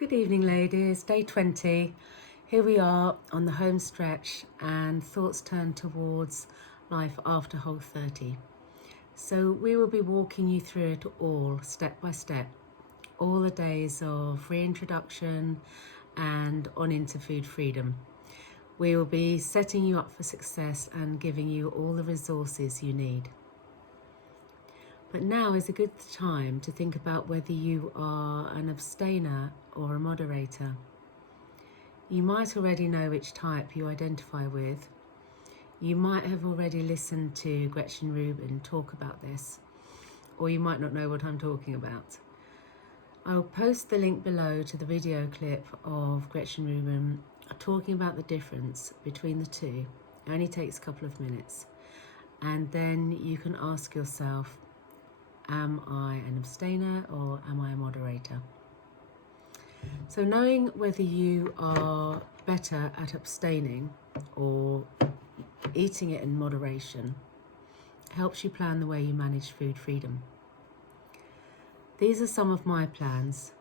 Good evening, ladies. Day 20. Here we are on the home stretch and thoughts turn towards life after Whole30. So we will be walking you through it all, step by step, all the days of reintroduction and on into food freedom. We will be setting you up for success and giving you all the resources you need. But now is a good time to think about whether you are an abstainer or a moderator. You might already know which type you identify with. You might have already listened to Gretchen Rubin talk about this, or you might not know what I'm talking about. I'll post the link below to the video clip of Gretchen Rubin talking about the difference between the two. It only takes a couple of minutes. And then you can ask yourself, am I an abstainer or am I a moderator? So knowing whether you are better at abstaining or eating it in moderation helps you plan the way you manage food freedom. These are some of my plans.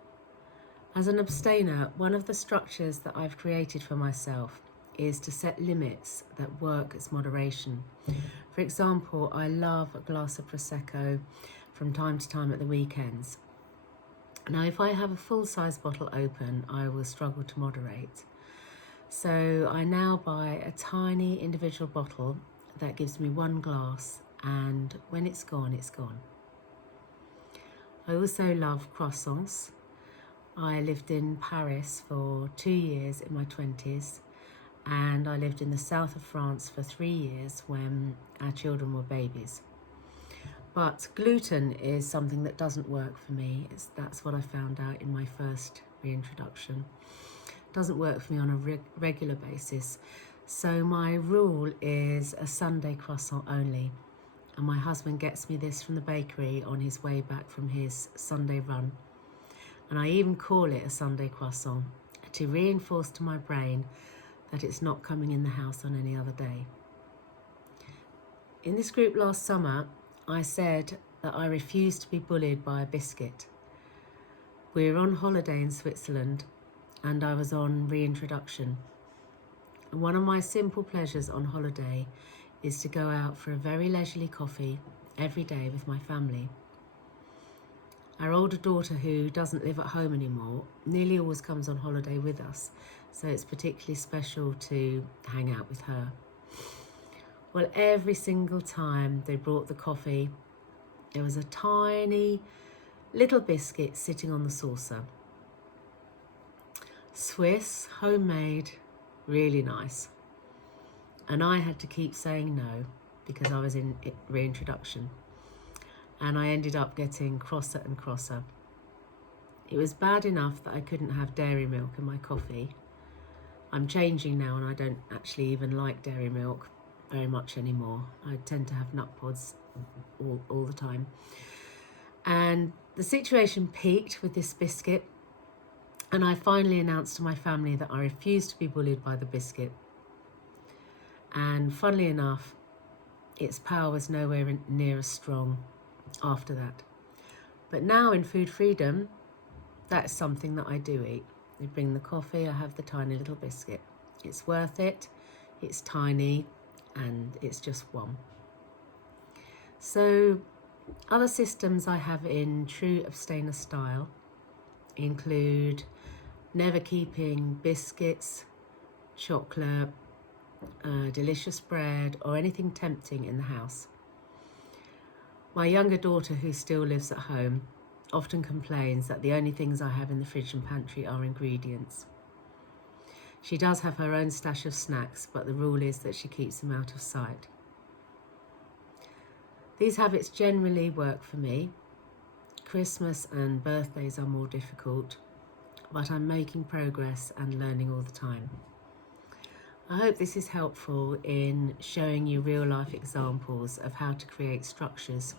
As an abstainer, one of the structures that I've created for myself is to set limits that work as moderation. For example, I love a glass of Prosecco from time to time at the weekends. Now, if I have a full-size bottle open, I will struggle to moderate. So I now buy a tiny individual bottle that gives me one glass, and when it's gone, it's gone. I also love croissants. I lived in Paris for 2 years in my 20s, and I lived in the south of France for 3 years when our children were babies. But gluten is something that doesn't work for me. That's what I found out in my first reintroduction. It doesn't work for me on a regular basis. So my rule is a Sunday croissant only. And my husband gets me this from the bakery on his way back from his Sunday run. And I even call it a Sunday croissant to reinforce to my brain that it's not coming in the house on any other day. In this group last summer, I said that I refused to be bullied by a biscuit. We were on holiday in Switzerland and I was on reintroduction. And one of my simple pleasures on holiday is to go out for a very leisurely coffee every day with my family. Our older daughter, who doesn't live at home anymore, nearly always comes on holiday with us, so it's particularly special to hang out with her. Well, every single time they brought the coffee, there was a tiny little biscuit sitting on the saucer. Swiss, homemade, really nice. And I had to keep saying no because I was in reintroduction. And I ended up getting crosser and crosser. It was bad enough that I couldn't have dairy milk in my coffee. I'm changing now and I don't actually even like dairy milk very much anymore. I tend to have nut pods all the time. And the situation peaked with this biscuit, and I finally announced to my family that I refused to be bullied by the biscuit. And funnily enough, its power was nowhere near as strong after that. But now in food freedom, that's something that I do eat. They bring the coffee, I have the tiny little biscuit. It's worth it, it's tiny, and it's just one. So other systems I have in true abstainer style include never keeping biscuits, chocolate, delicious bread, or anything tempting in the house. My younger daughter, who still lives at home, often complains that the only things I have in the fridge and pantry are ingredients. She does have her own stash of snacks, but the rule is that she keeps them out of sight. These habits generally work for me. Christmas and birthdays are more difficult, but I'm making progress and learning all the time. I hope this is helpful in showing you real-life examples of how to create structures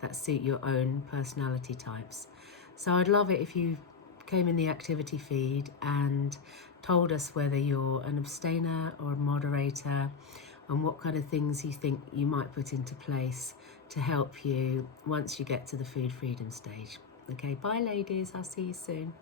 that suit your own personality types. So I'd love it if you came in the activity feed and told us whether you're an abstainer or a moderator and what kind of things you think you might put into place to help you once you get to the food freedom stage. Okay, bye ladies, I'll see you soon.